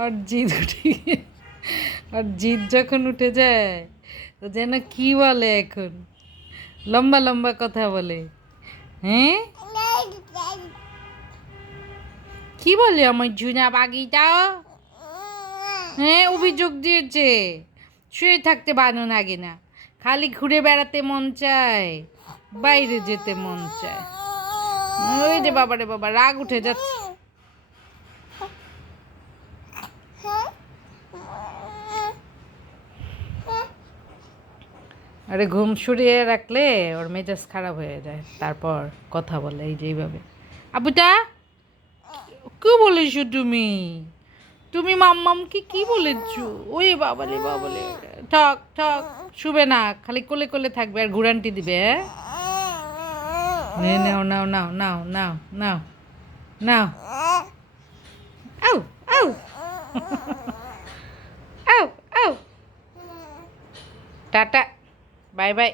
আর জিদ উঠে আর জিদ যখন উঠে যায় তো যেন কি বলে এখন লম্বা লম্বা কথা বলে। হ্যাঁ, কি বলে আমার ঝুনা বাগিটা? হ্যাঁ, অভিযোগ দিয়েছে শুয়ে থাকতে বারণ আগে না, খালি ঘুরে বেড়াতে মন চায়, বাইরে যেতে মন চায়। ওই রে বাবা রে বাবা, রাগ উঠে যাচ্ছে। আরে ঘুম সরিয়ে রাখলে ওর মেজাজ খারাপ হয়ে যায়, তারপর কথা বলে এই যে এইভাবে। আবুটা, কি বলেছো তুমি? তুমি মাম্মামকে কি বলেছো? ওই বাবালে বাবালে, ঠক ঠক, শুবে না, খালি কোলে কোলে থাকবে আর ঘুরান্টি দিবে। হ্যাঁ, নাও নাও নাও নাও নাও নাও নাও। আউ আউ আউ আউ। Tata, bye bye.